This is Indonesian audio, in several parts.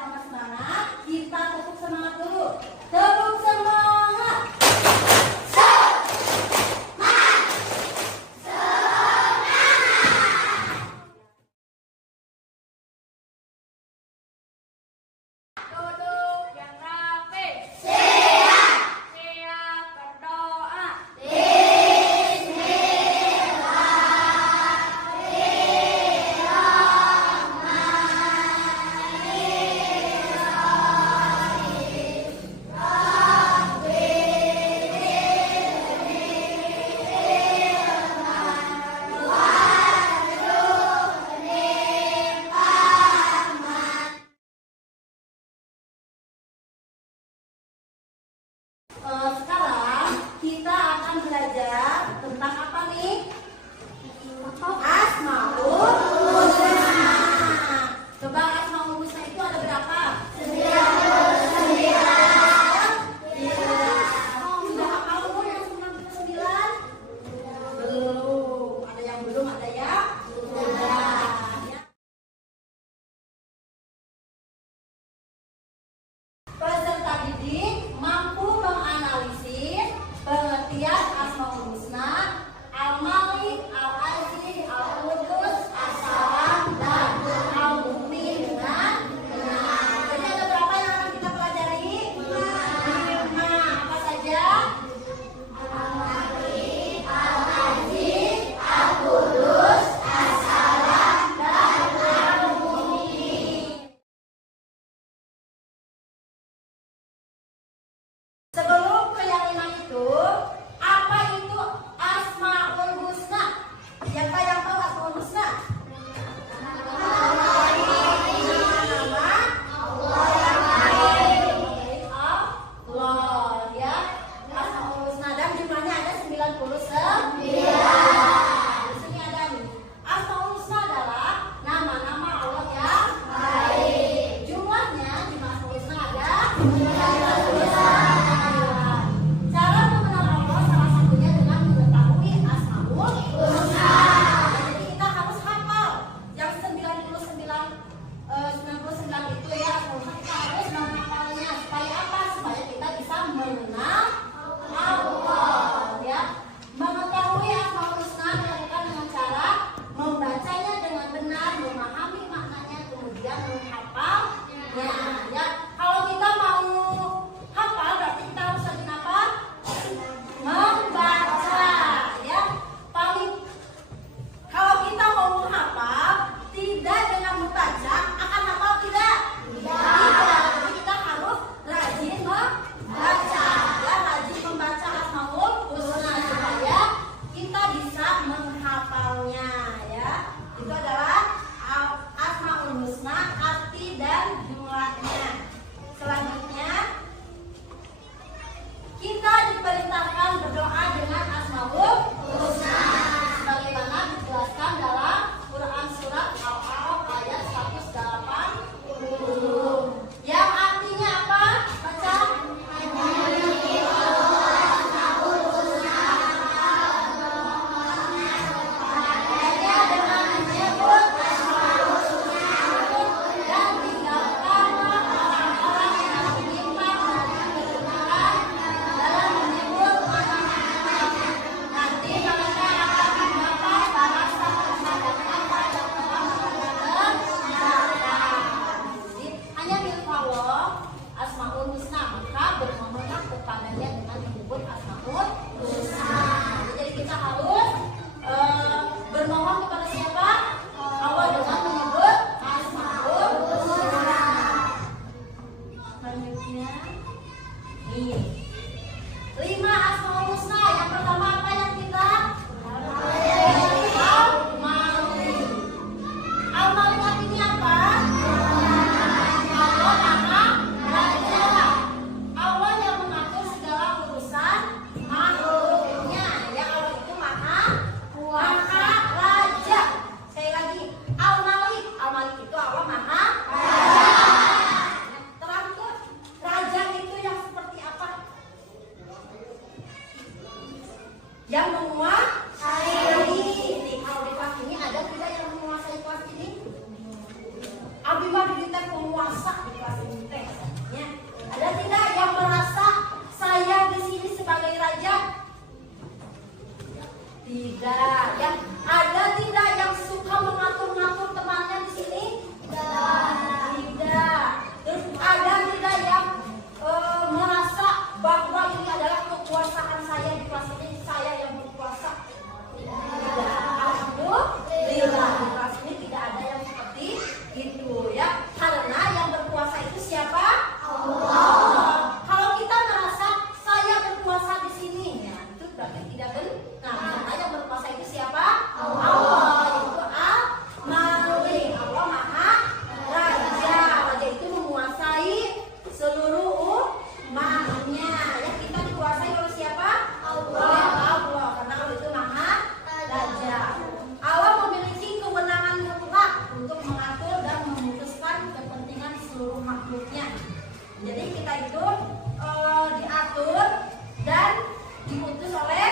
sama semangat, kita tepuk semangat dulu. Tepuk semangat. Duduk yang rapi. Siap berdoa. Sekarang kita akan belajar tentang apa nih? Asmaul Husna. Coba Asmaul Husna itu ada berapa? 99. Sudah hafal semua yang 99? Belum. Ada yang belum, ada yang sudah. Ya. Peserta didik mampu menganalisis pengertian Asmaul Husna, Al-Malik, Al-Aziz, Al-Qudus, As-Salam, dan Al-Mu'min dengan benar. Jadi ada berapa yang akan kita pelajari? 5. Apa saja? Al-Malik, Al-Aziz, Al-Qudus, As-Salam, dan Al-Mu'min. Sebelum ke yang 5 itu, apa itu Asmaul Husna? Siapa yang tahu Asmaul Husna? Nama-nama Allah yang baik Allah, ya. Asmaul Husna dan jumlahnya ada 99. Di sini ada nih. Asmaul Husna adalah nama-nama Allah yang baik. Jumlah Asmaul Husna ada 99. Cara mengenal Allah salah satunya dengan mengetahui Asmaul Husna. Jadi kita harus hafal yang 99 itu ya Asmaul Husna, kita harus menghafalnya. Supaya apa? Supaya kita bisa mengenal Allah, ya. Mengetahui Asmaul Husna dilakukan dengan cara membacanya dengan benar, memahami maknanya, kemudian menghafalnya. Ya, kalau kita mau makhluknya. Jadi kita itu diatur dan diutus oleh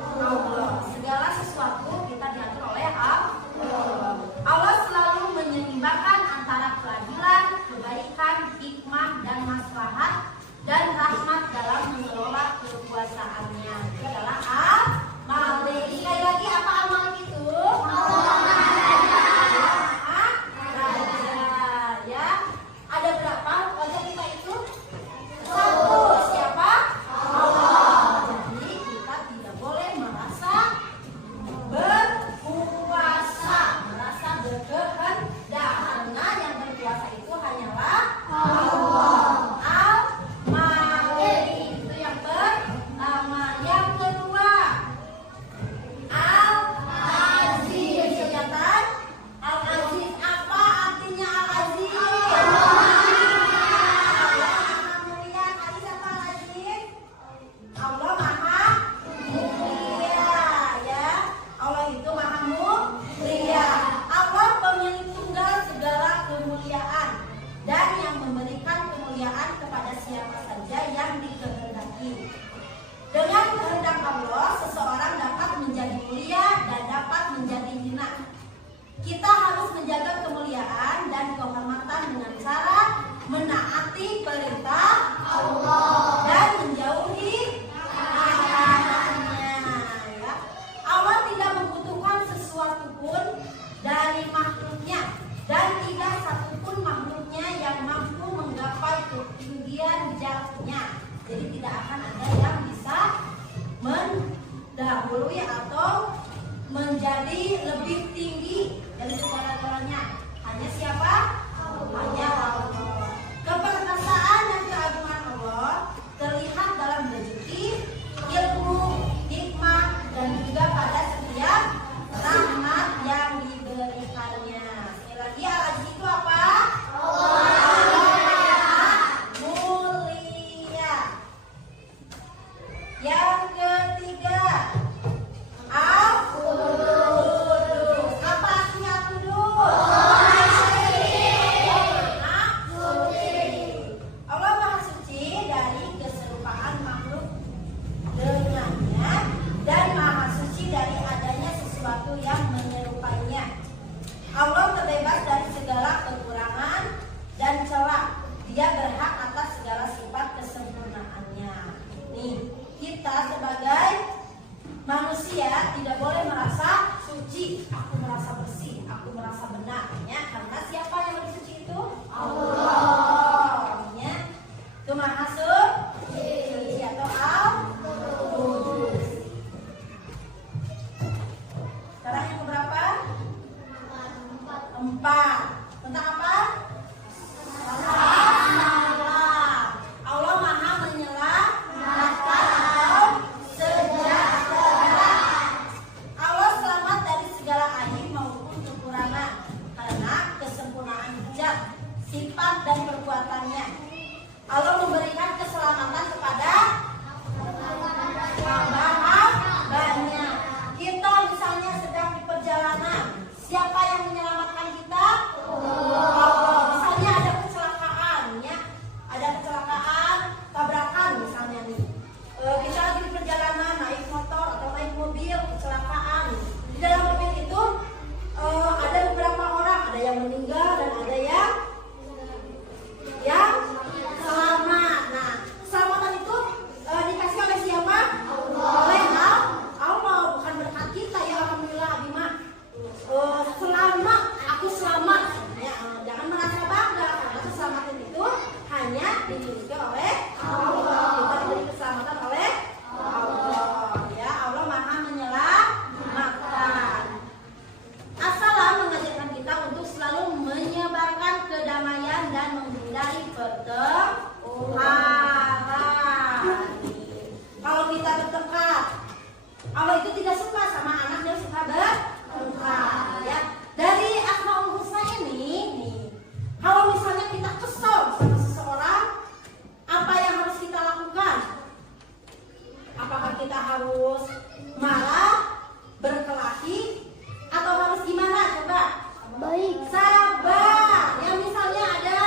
Allah. Segala sesuatu kita diatur oleh Allah. Allah selalu menyeimbangkan antara keadilan, kebaikan, hikmah dan maslahat dan rahmat dalam mengelola kekuasaannya. Itu adalah Al-Malik. Sekali lagi, apa Al-Malik itu? Ya. Ada berapa wajah kita itu? Satu. Siapa? Allah. Jadi kita tidak boleh merasa berkuasa, merasa berkehendak, karena yang berkuasa itu hanyalah Allah. Al-Malik itu yang pertama. Yang kedua, Al-Aziz. Kelihatan? Al-Aziz. Apa artinya Al-Aziz? Allah Maha Mulia, ya. Allah itu Maha Mulia. Allah pemilik tunggal segala kemuliaan dan yang memberikan kemuliaan kepada siapa saja yang dikehendaki. Dengan kehendak Allah, seseorang dapat menjadi mulia dan dapat menjadi hina. Kita harus menjaga kemuliaan dan kehormatan dengan cara menaati perintah Allah dan menjauhi larangannya. Ya. Allah tidak membutuhkan sesuatu pun dari makhluknya dan tidak satupun makhluknya yang mampu menggapai ketinggian zatnya. Jadi tidak akan ada yang bisa mendahului atau menjadi lebih tinggi dari segala-galanya. Hanya siapa? Hanya Allah. Keperkasaan dan keagungan Allah terlihat dalam rezeki, ilmu, hikmah, dan juga pada setiap rahmat yang diberikannya. Sekali lagi, Al-Aziz itu apa? Mulia. Yang ketiga, Al-Qudus. Apa artinya Al-Qudus? Allah Maha Suci dari keserupaan makhluk dengannya dan Maha Suci dari adanya sesuatu yang menyerupainya. Allah terbebas dari segala kekurangan dan celah. Dia berhak atas segala sifat kesempurnaannya. Nih, kita sebagai manusia tidak boleh merasa suci, aku merasa bersih, aku merasa benar, ya, karena siapa yang lebih suci itu? Allah. Ya. Itu Maha Suci atau Al-Qudus. Sekarang yang keberapa? 4. Tentang apa? Allah Maha menyelamatkan atau sejahtera. Allah selamat dari segala aib maupun kekurangan karena kesempurnaan zat, sifat dan perbuatannya. Allah memberikan keselamatan kepada hamba-hambanya. Kita misalnya sedang di perjalanan, siapa yang menyelamatkan kita? Allah. Misalnya ada kecelakaan, ya, ada kecelakaan, tabrakan misalnya nih. Kita lagi di perjalanan naik motor atau naik mobil, kecelakaan. Di dalam mobil itu ada beberapa orang, ada yang meninggal dan ada yang selamat. Nah, keselamatan itu dikasih oleh siapa? Oleh Allah, bukan berkat kita, ya. Alhamdulillah, Abimah selamat, aku selamat. Ya, jangan merasa bangga karena keselamatan itu hanya dimiliki oleh Allah. Kita diberi keselamatan oleh Allah. Ya, Allah Maha menyelamatkan. As-salam mengajarkan kita untuk selalu menyebarkan kedamaian dan menghindari pertengkaran. Kalau kita bertengkar, Allah itu tidak suka sama anak yang suka bertengkar, ya. Dari Asmaul Husna ini, kalau misalnya kita kesal sama seseorang, apa yang harus kita lakukan? Apakah kita harus marah, berkelahi, atau harus gimana? Coba. Baik. Sabar. Ya, misalnya ada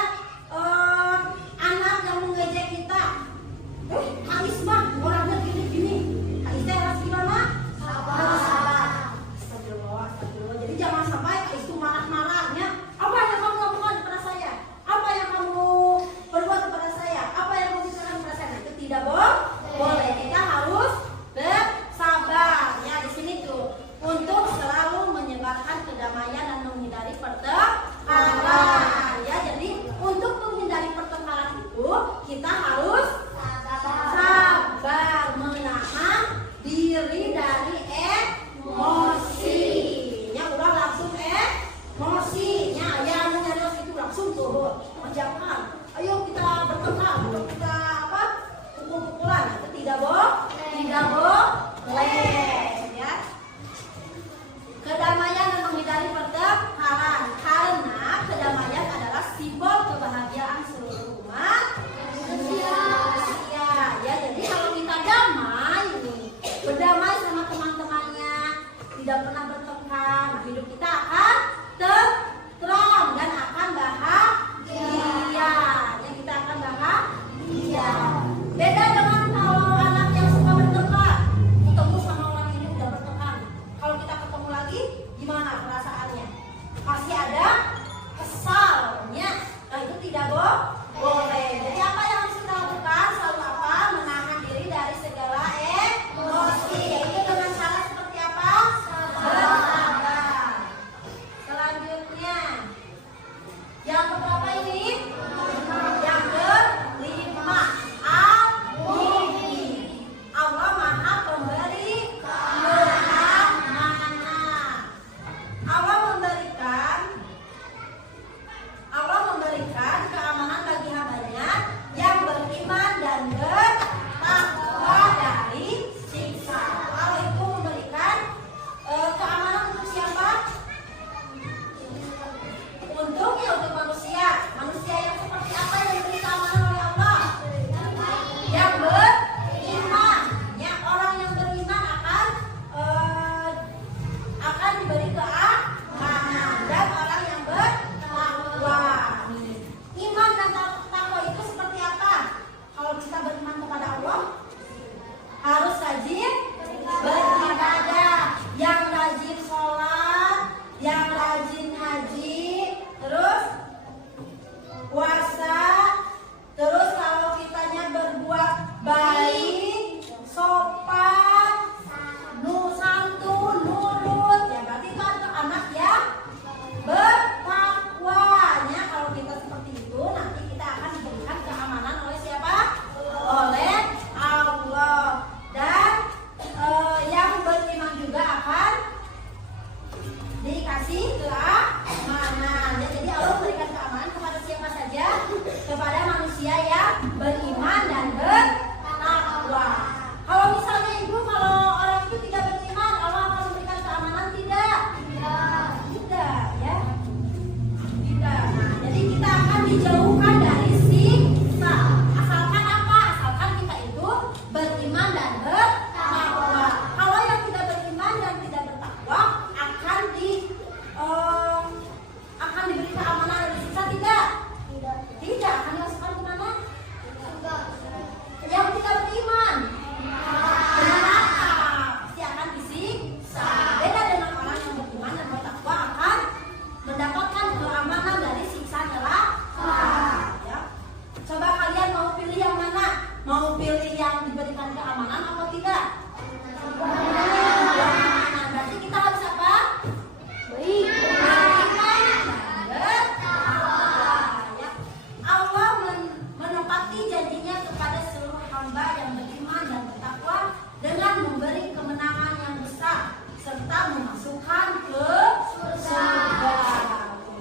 menepati janjinya kepada seluruh hamba yang beriman dan bertakwa dengan memberi kemenangan yang besar serta memasukkan ke surga.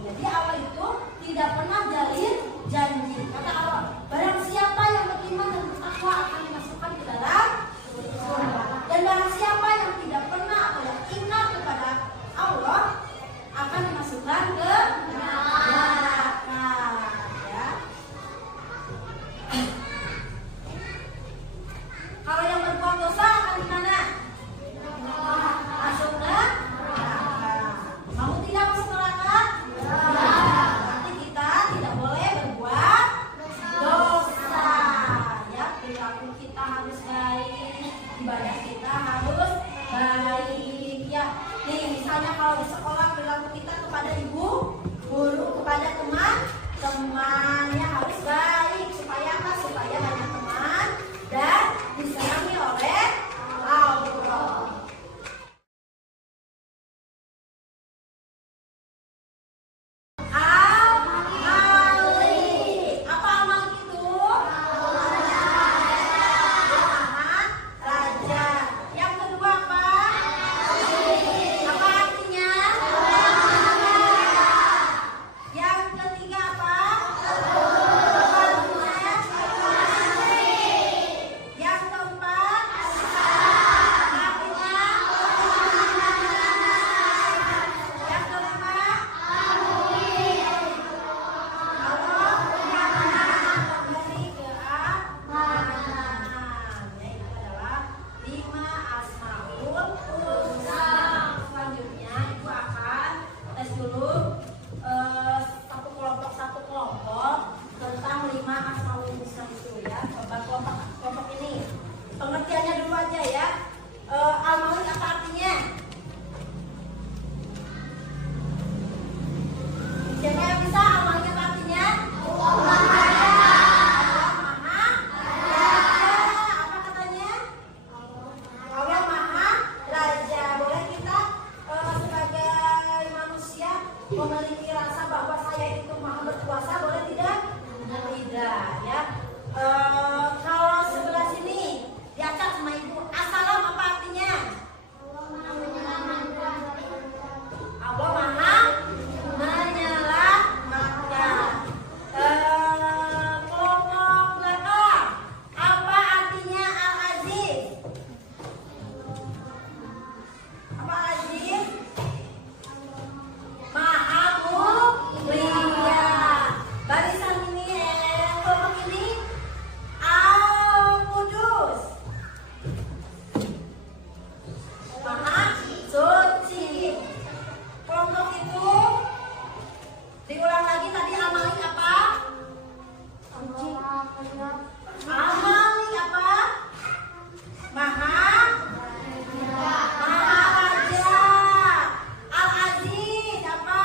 Jadi Allah itu tidak pernah jalin janji. Kata Allah, barang siapa yang beriman dan bertakwa akan dimasukkan ke dalam surga. Dan barang siapa yang tidak pernah atau yang ingat kepada Allah akan dimasukkan ke neraka. Ya. Kalau yang berbuat dosa akan di mana? Masuk ke neraka. Mau tidak masuk neraka? Berarti kita tidak boleh berbuat dosa. Ya, perilaku kita harus baik, ibadah kita harus baik. Ya, nih misalnya kalau di sekolah perilaku kita kepada ibu, guru, kepada teman-temannya harus baik supaya apa? Supaya banyak teman dan disenangi oleh Allah. Al-Malik. Apa Al-Malik itu? Raja. Yang kedua apa? Apa artinya? Yang ketiga apa? Apa artinya? Yang keempat? Artinya? Yang kelima? Allah memberi keamanan. Yaitu adalah 5 Asmaul Husna. Selanjutnya ibu akan tes dulu satu kelompok tentang 5 Asmaul Husna itu ya. Coba kelompok ini pengertiannya dulu aja ya. Al-Malik apa artinya? Siapa yang bisa Al-Malik apa artinya? Allah Maha Raja. Apa katanya? Allah Maha Raja. Boleh kita sebagai manusia memiliki rasa bahwa saya itu maha berkuasa, boleh tidak? Tidak ya. Kalau sebelah sini diacak sama ibu, assalam apa artinya? Allah Maha menyelamatkan. Kelompok belakang, apa artinya Al-Aziz? Apa Al-Aziz? Maha mulia. Barisan ini, kelompok ini Al-Qudus. Maha suci. Kelompok itu diulang lagi tadi Al-Malik apa? Al-Malik apa? Maha Raja. Al-Aziz apa?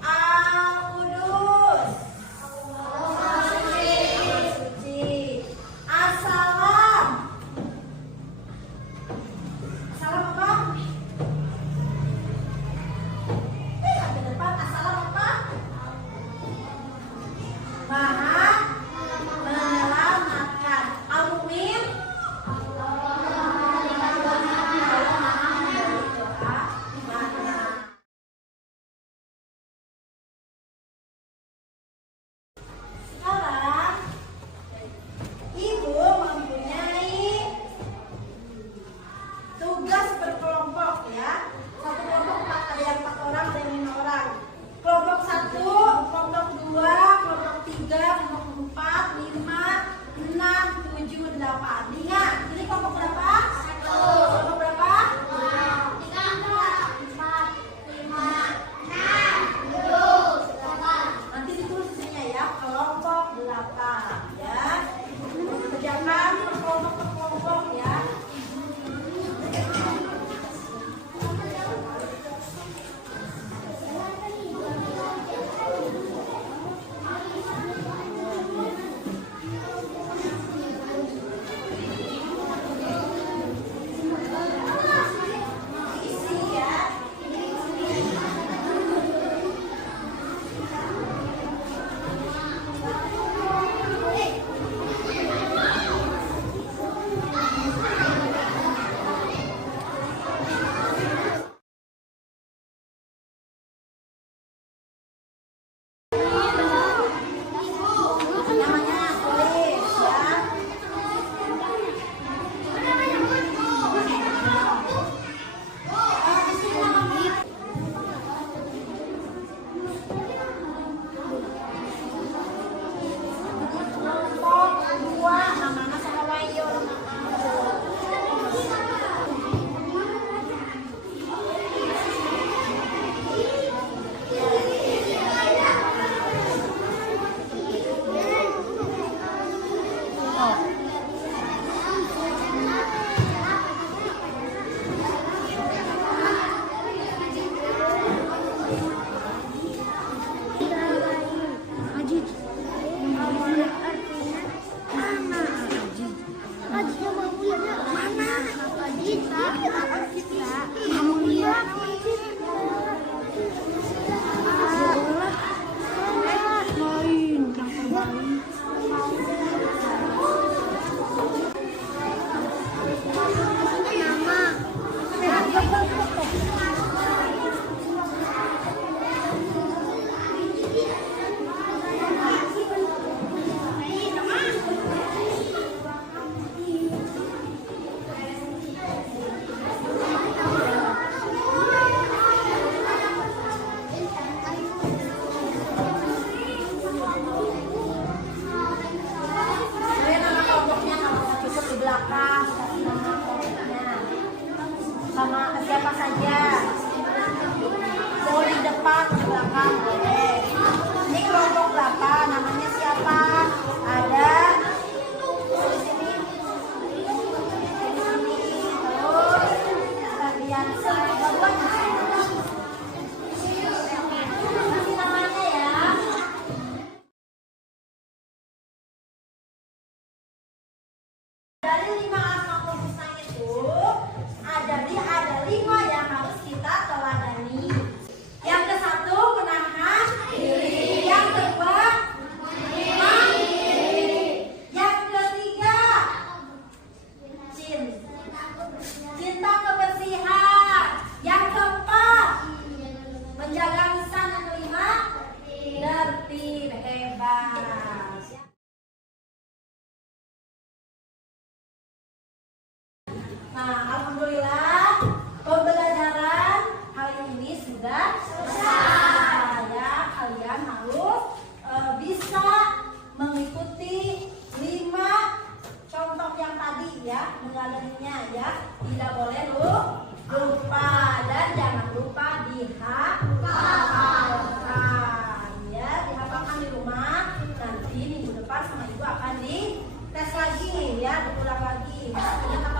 Al-Qudus. Suci. Assalam. Assalam apa? Ke depan assalam apa? Dari 5 asmaul husna itu ada 5 yang harus kita teladani. Yang ke satu menahan diri, yang kedua mandiri, yang ketiga cinta kebersihan, yang keempat menjaga lisan, yang kelima tertib. Hebat. Nah, alhamdulillah pembelajaran hari ini sudah selesai. Ya, kalian harus bisa mengikuti 5 contoh yang tadi ya, mengalaminya ya. Tidak boleh lupa dan jangan lupa dihafalkan ya, dihafalkan di rumah. Nanti minggu depan sama ibu akan dites lagi ya, diulang lagi. Ingat apa